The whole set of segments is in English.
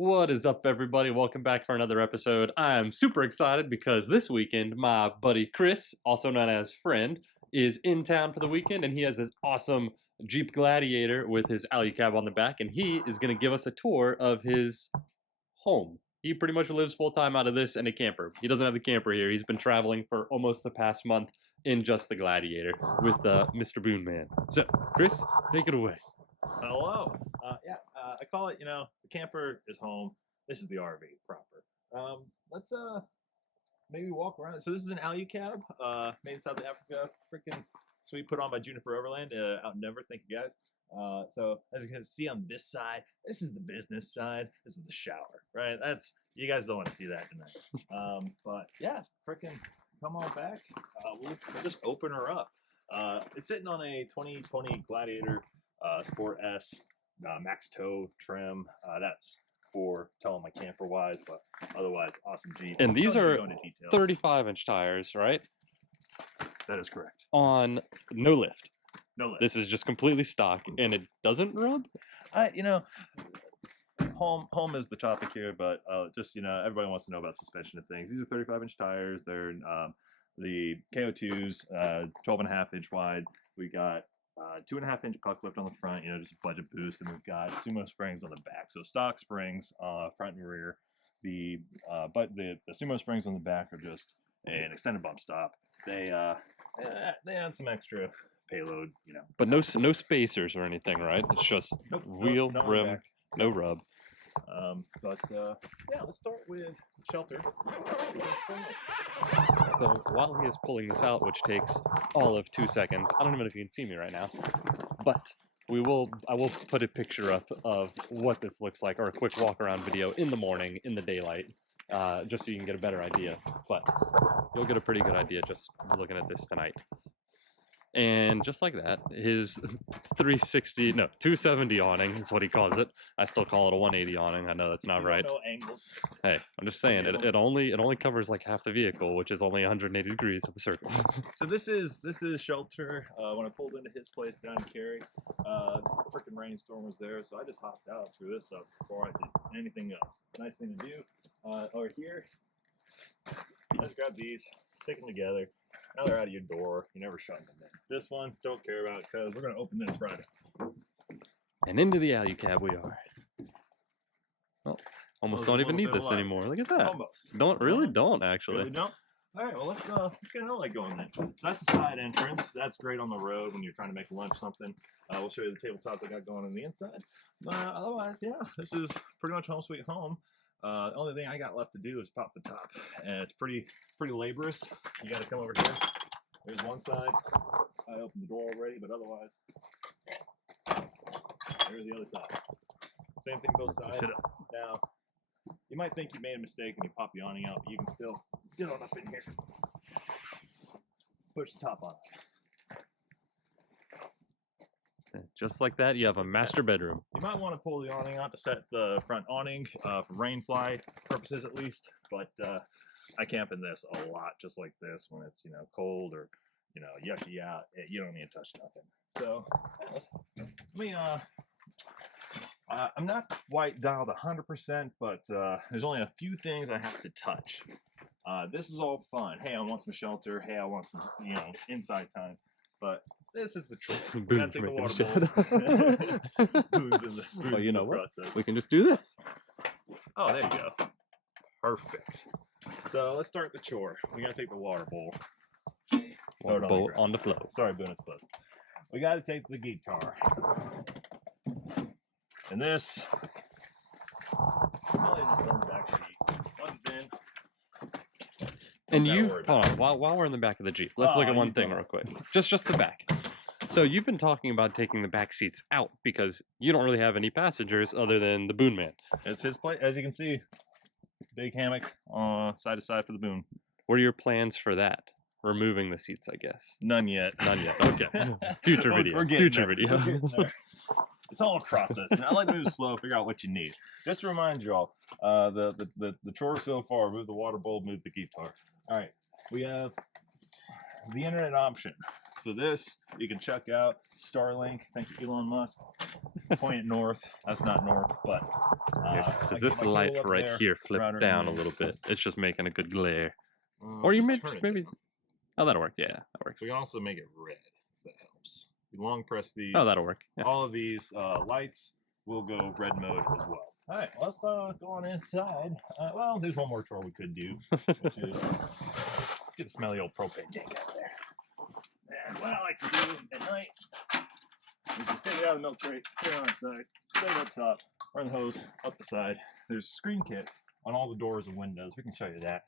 What is up, everybody? Welcome back for another episode. I'm super excited because this weekend, my buddy Chris, also known as Friend, is in town for the weekend, and he has his awesome Jeep Gladiator with his Alu-Cab on the back, and he is going to give us a tour of his home. He pretty much lives full-time out of this and a camper. He doesn't have the camper here. He's been traveling for almost the past month in just the Gladiator with Mr. Boon Man. So, Chris, take it away. Hello. I call it, the camper is home. This is the RV proper. Let's maybe walk around. So this is an Alu-Cab, made in South Africa. Freaking sweet, put on by Juniper Overland out in Denver. Thank you guys. So as you can see on this side, this is the business side. This is the shower, right? You guys don't want to see that tonight. But yeah, freaking come on back. We'll just open her up. It's sitting on a 2020 Gladiator Sport S max tow trim. That's for telling my camper wise, but otherwise awesome Jeep. And these are 35-inch tires, right? That is correct. On no lift. No lift. This is just completely stock, and it doesn't rub. Home is the topic here, but everybody wants to know about suspension of things. These are 35-inch tires. They're the KO2s, 12.5-inch wide. We got 2.5-inch puck lift on the front, just a budget boost, and we've got Sumo springs on the back. So stock springs, front and rear. But the Sumo springs on the back are just an extended bump stop. They add some extra payload, But no spacers or anything, right? It's just wheel, rim, no rub. Let's start with shelter. So while he is pulling this out, which takes all of 2 seconds, I don't even know if you can see me right now, but I will put a picture up of what this looks like, or a quick walk around video in the morning, in the daylight, just so you can get a better idea. But you'll get a pretty good idea just looking at this tonight. And just like that, his 270 awning is what he calls it. I still call it a 180 awning. I know that's not right. No angles. Hey, I'm just saying it only covers like half the vehicle, which is only 180 degrees of a circle. So this is shelter. When I pulled into his place down in Cary, freaking rainstorm was there, so I just hopped out through this stuff before I did anything else. Nice thing to do. Over here, just grab these, stick them together. Now they're out of your door. You never shut them in. This one, don't care about because we're going to open this Friday. And into the Alu-Cab we are. Well, almost don't even need this anymore. Look at that. Almost. Don't actually. Really don't? All right, well, let's get an outlet going then. So that's the side entrance. That's great on the road when you're trying to make lunch something. We'll show you the tabletops I got going on the inside. Otherwise, yeah, this is pretty much home sweet home. The only thing I got left to do is pop the top, and it's pretty laborious. You got to come over here. There's one side. I opened the door already, but otherwise, there's the other side. Same thing both sides. Now, you might think you made a mistake and you pop the awning out, but you can still get on up in here. Push the top on. Just like that, you have a master bedroom. You might want to pull the awning out to set the front awning for rainfly purposes at least, but I camp in this a lot, just like this, when it's cold or yucky out. You don't need to touch nothing. So I'm not quite dialed 100%, but there's only a few things I have to touch. This is all fun. Hey, I want some shelter. Hey, I want some inside time, but this is the trick. We gotta take the water bowl. Well, you know what? Process. We can just do this. Oh, there you go. Perfect. So let's start the chore. We gotta take the water bowl. Water bowl on the floor. Sorry, Boone, it's buzzed. We gotta take the guitar. And this, I'll just on the back seat. Once it's in. And hold on, while we're in the back of the Jeep, let's look at one thing real quick. Just the back. So you've been talking about taking the back seats out because you don't really have any passengers other than the Boon Man. It's his place, as you can see. Big hammock side to side for the Boon. What are your plans for that? Removing the seats, I guess. None yet. None yet. Okay. Future video. Future video. It's all a process. And I like to move slow, figure out what you need. Just to remind you all, the chore so far: move the water bowl, move the guitar. All right, we have the internet option. So this you can check out Starlink. Thank you, Elon Musk. point it north. That's not north, but Does this light right here flip down a little bit? It's just making a good glare. Or you may just maybe. Oh, that'll work. Yeah, that works. We can also make it red. If that helps. You long press these. Oh, that'll work. Yeah. All of these lights will go red mode as well. All right, let's go on inside. Well, there's one more chore we could do, which is get the smelly old propane tank out there. And what I like to do at night is just take it out of the milk crate, put it on the side, set it up top, run the hose up the side. There's a screen kit on all the doors and windows. We can show you that.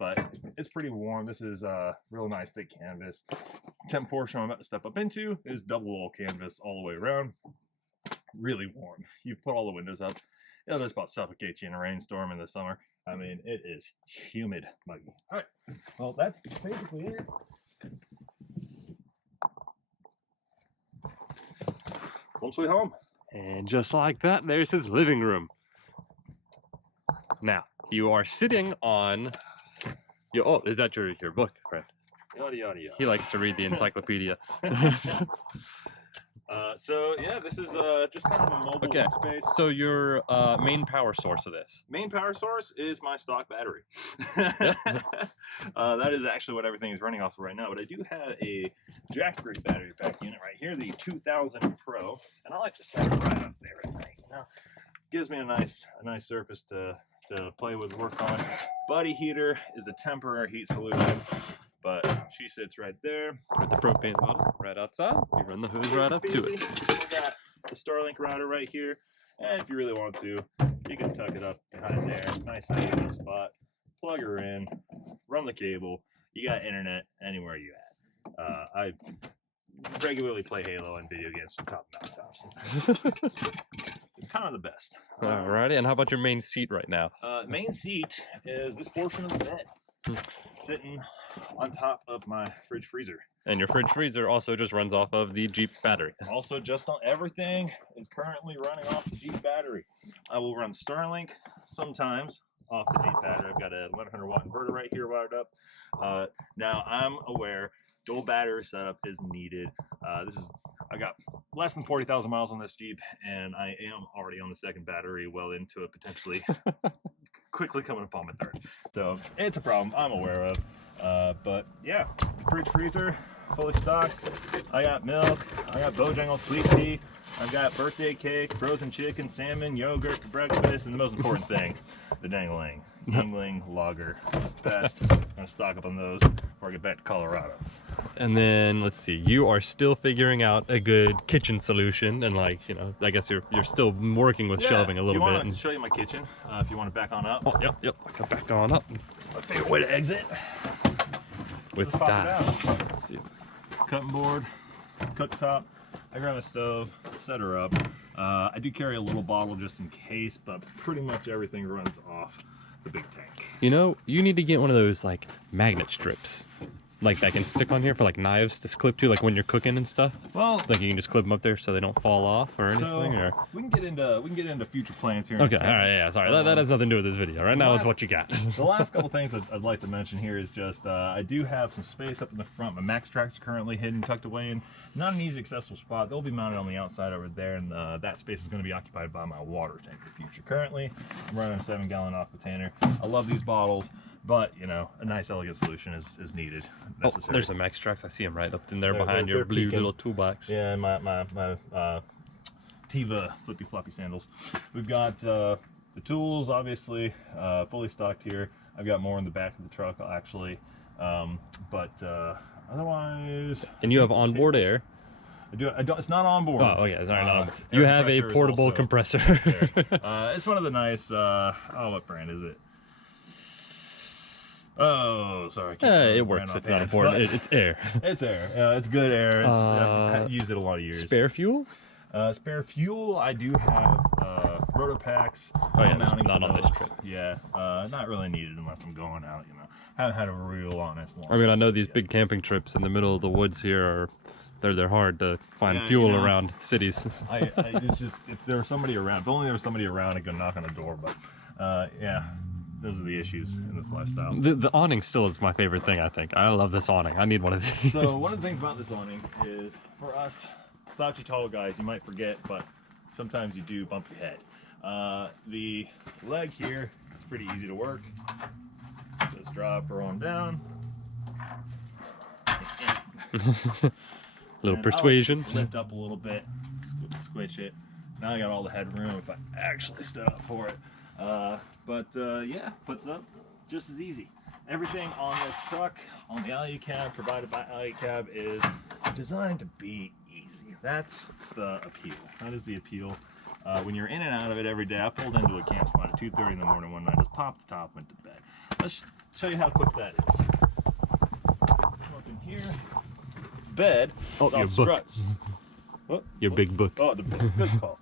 But it's pretty warm. This is real nice thick canvas. Temp portion I'm about to step up into is double wall canvas all the way around. Really warm. You put all the windows up, it'll just about suffocate you in a rainstorm in the summer. I mean, it is humid, muggy. All right, well, that's basically it. Home sweet home. And just like that, there's his living room. Now, you are sitting on your, oh, is that your book, friend? Yada, yada, yada. He likes to read the encyclopedia. So yeah, this is just kind of a mobile workspace. So your main power source of this? Main power source is my stock battery. That is actually what everything is running off of right now. But I do have a Jackfruit battery pack unit right here, the 2000 Pro, and I like to set it right up there at night. Now, gives me a nice surface to play with, work on. Body heater is a temporary heat solution, but she sits right there. With the propane bottle right outside. You run the hose right up to it. We got the Starlink router right here, and if you really want to, you can tuck it up behind there. Nice high spot. Plug her in, run the cable. You got internet anywhere you at. I regularly play Halo and video games from top mountaintops. It's kind of the best. Alrighty, and how about your main seat right now? Main seat is this portion of the bed, sitting on top of my fridge freezer. And your fridge freezer also just runs off of the Jeep battery. Also, just on everything is currently running off the Jeep battery. I will run Starlink sometimes off the Jeep battery. I've got a 1100 watt inverter right here wired up. Now I'm aware dual battery setup is needed. I got less than 40,000 miles on this Jeep, and I am already on the second battery, well into it, potentially quickly coming upon my third. So it's a problem I'm aware of. But yeah, fridge freezer fully stocked. I got milk, I got Bojangles sweet tea, I've got birthday cake, frozen chicken, salmon, yogurt for breakfast, and the most important thing, the dangling Yingling lager. Best. I'm gonna stock up on those before I get back to Colorado. And then let's see, you are still figuring out a good kitchen solution, and like, you know, I guess you're still working with shelving a little bit. And show you my kitchen if you want to back on up. Oh, yep, I can back on up. It's my favorite way to exit. With style. Let's see. Cutting board, cooktop. I grab a stove, set her up. I do carry a little bottle just in case, but pretty much everything runs off the big tank. You know, you need to get one of those like magnet strips, like that can stick on here for like knives to clip to, like when you're cooking and stuff. Well, like you can just clip them up there so they don't fall off or anything. Or we can get into future plans here. Okay, all right, yeah, sorry, that has nothing to do with this video. Right now, it's what you got. The last couple things I'd like to mention here is just I do have some space up in the front. My max tracks are currently hidden, tucked away in not an easy accessible spot. They'll be mounted on the outside over there, and that space is going to be occupied by my water tank in the future. Currently, I'm running a 7-gallon aqua container. I love these bottles, but you know, a nice elegant solution is needed. Oh, there's some max tracks. I see them right up in there behind your blue little toolbox. Yeah, my Tiva flippy floppy sandals. We've got the tools, obviously, fully stocked here. I've got more in the back of the truck, actually, but otherwise. And you have onboard air. I don't. It's not on board. Oh, okay. Sorry, not on board. You have a portable compressor. It's one of the nice. What brand is it? Oh, sorry. It works. It's not important. It's air. It's air. It's good air. I've used it a lot of years. Spare fuel? Spare fuel. I do have rotor packs. Oh yeah, not on this trip. Yeah, not really needed unless I'm going out. You know, haven't had a real honest long. I mean, I know these big camping trips in the middle of the woods here are. They're hard to find fuel around cities. It's just if there was somebody around. If only there was somebody around, I could knock on the door. But yeah, those are the issues in this lifestyle. The awning still is my favorite thing. I think I love this awning. I need one of these. So one of the things about this awning is for us slouchy tall guys, you might forget, but sometimes you do bump your head. The leg here, it's pretty easy to work. Just drop her on down. Little And persuasion. I'll just lift up a little bit, squish it. Now I got all the headroom if I actually stood up for it. Yeah, puts up just as easy. Everything on this truck, on the Alu-Cab, provided by Alu-Cab, is designed to be easy. That's the appeal. That is the appeal. When you're in and out of it every day, I pulled into a camp spot at 2:30 in the morning one night, just popped the top, went to bed. Let's show you how quick that is. Up in here, bed, your struts. book. What? Your big book. Oh, the good call.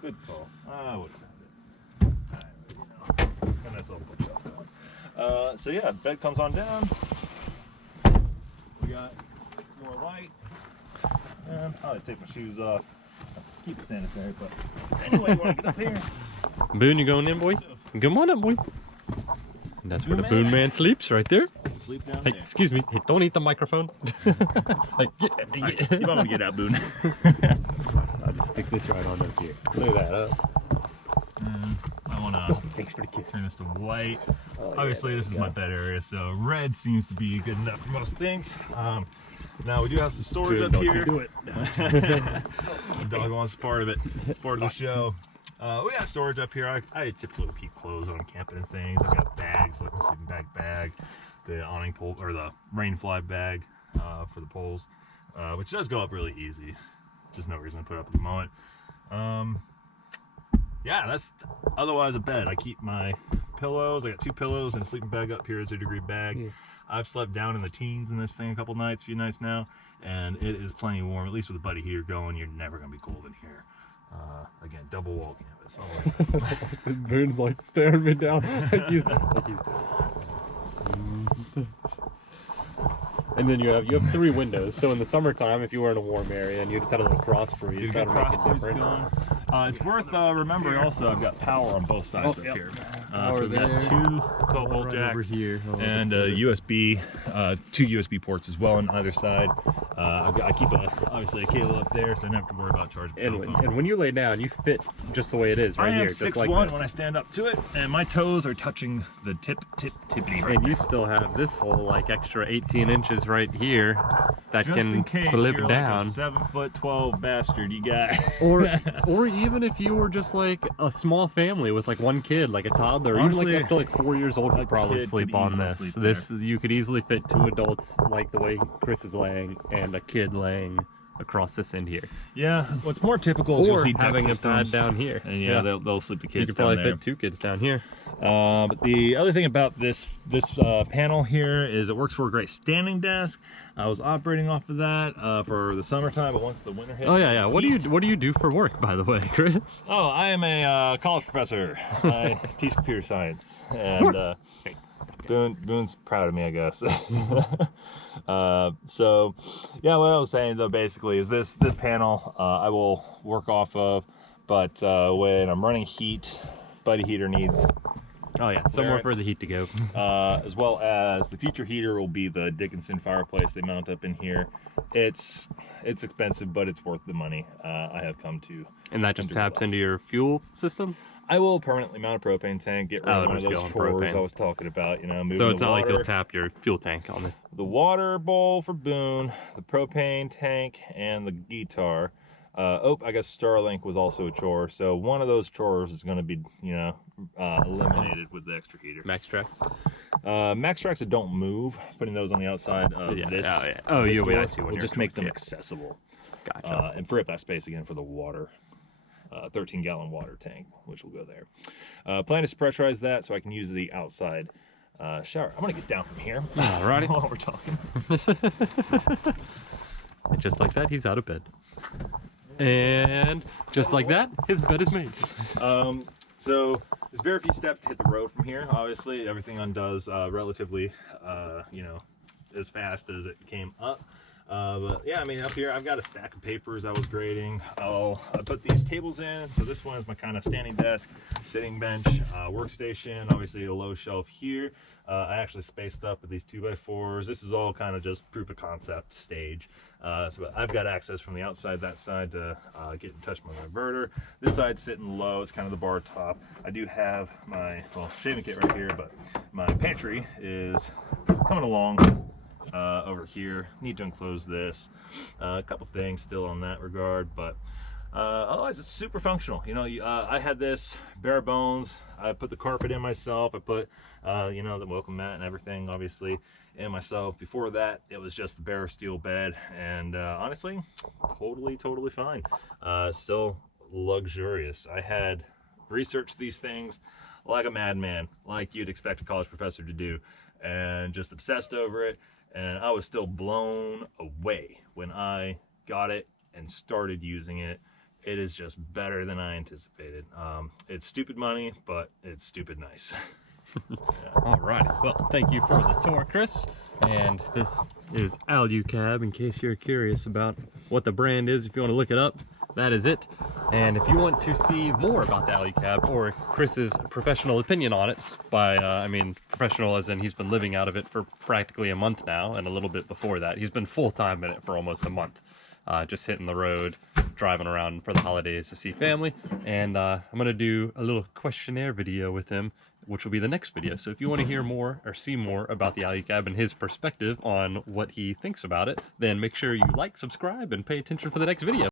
Good call. I would have found it. Alright, you know, got a nice little bookshelf going. So yeah, bed comes on down. We got more light. And I'll take my shoes off. Keep it sanitary, but anyway, you want to get up here? Boone, you going in, boy? Come on up, boy. And that's where the Boone man sleeps, right there. Sleep down Hey, there. excuse me. Hey, don't eat the microphone. Like, You might want to get out, Boone. I'll just stick this right on up here. Look at that, I want to Thanks for the kiss. turn this to white. Oh, Obviously, yeah, this is there my you bed area, so red seems to be good enough for most things. Now we do have some storage up Don't here. you do it. The dog wants part of it, part of the show. We got storage up here. I typically will keep clothes when I'm camping and things. I've got bags, like my sleeping bag, the awning pole, or the rain fly bag for the poles, which does go up really easy. Just no reason to put up at the moment. Yeah, that's otherwise a bed. I keep my pillows. I got 2 pillows and a sleeping bag up here. It's a 2-degree bag. Yeah. I've slept down in the teens in this thing a few nights now, and it is plenty warm. At least with the buddy heater going, you're never gonna be cold in here. Again, double wall canvas. Boone's like staring me down. And then you have 3 windows. So in the summertime, if you were in a warm area and you just had a little cross breeze, You've that got would make cross it breeze different. going. It's worth remembering also I've got power on both sides up yep. here. Power So we've got there. 2 12-volt Right jacks over here. Oh, and that's it. USB, 2 USB ports as well on either side. I keep obviously a cable up there, so I don't have to worry about charging my cell phone. And when you lay down, you fit just the way it is right I am here, just 6'1" like this. when I stand up to it, and my toes are touching the tippity right And you now. still have this whole like extra 18 inches right here that Just in can case flip you're down. like a 7'12" bastard, you got. or even if you were just like a small family with like 1 kid, like a toddler, or even Honestly, like up to like 4 years old, a could probably kid sleep could on easily this. sleep This you could easily fit 2 adults like the way Chris is laying and a kid laying across this end here. Yeah, what's more typical is you'll Or see deck having a pad systems. down here. And yeah, they'll sleep the You kids could down probably there. fit 2 kids down here. But the other thing about this panel here is it works for a great standing desk. I was operating off of that for the summertime, but once the winter hit. Oh yeah. What do you do for work, by the way, Chris? Oh, I am a college professor. I teach computer science, and Boone's proud of me, I guess. So yeah, what I was saying though basically is this panel I will work off of, but when I'm running heat, buddy heater needs. Oh yeah, somewhere for the heat to go. As well as the future heater will be the Dickinson fireplace they mount up in here. It's expensive, but it's worth the money. I have come to. And that just to taps realize. into your fuel system? I will permanently mount a propane tank, get rid of one of just those go on chores propane. I was talking about, moving So it's the not like water. you'll tap your fuel tank on it. The water bowl for Boone, the propane tank, and the guitar. I guess Starlink was also a chore, so one of those chores is going to be, eliminated with the extra heater. Max tracks? Max tracks that don't move, putting those on the outside of Yeah. this. Oh, yeah. Oh, this I door see what will you're just make towards, them yeah. accessible. Gotcha. And free up that space again for the water. 13-gallon water tank, which will go there. Plan is to pressurize that so I can use the outside shower. I'm gonna get down from here. Alrighty. While we're talking. And just like that, he's out of bed. And just like that, his bed is made. So there's very few steps to hit the road from here. Obviously, everything undoes relatively, as fast as it came up. But yeah, I mean, up here I've got a stack of papers I was grading. I put these tables in. So this one is my kind of standing desk, sitting bench, workstation, obviously a low shelf here. I actually spaced up with these 2x4s. This is all kind of just proof of concept stage. So I've got access from the outside, that side, to get in touch with my inverter. This side's sitting low, it's kind of the bar top. I do have my, well, shaving kit right here, but my pantry is coming along. Over here, need to enclose this. A couple things still on that regard, but otherwise it's super functional. You know, I had this bare bones. I put the carpet in myself. I put you know, the welcome mat and everything obviously in myself. Before that, it was just the bare steel bed, and honestly, totally fine. Still luxurious. I had researched these things like a madman, like you'd expect a college professor to do, and just obsessed over it. And I was still blown away when I got it and started using it. It is just better than I anticipated. It's stupid money, but it's stupid nice. Yeah. Alrighty, well, thank you for the tour, Chris. And this is Alu-Cab, in case you're curious about what the brand is. If you want to look it up, that is it. And if you want to see more about the Alu-Cab or Chris's professional opinion on it, by I mean professional as in he's been living out of it for practically a month now, and a little bit before that. He's been full-time in it for almost a month. Just hitting the road, driving around for the holidays to see family. And I'm going to do a little questionnaire video with him, which will be the next video. So if you want to hear more or see more about the Alu-Cab and his perspective on what he thinks about it, then make sure you like, subscribe, and pay attention for the next video.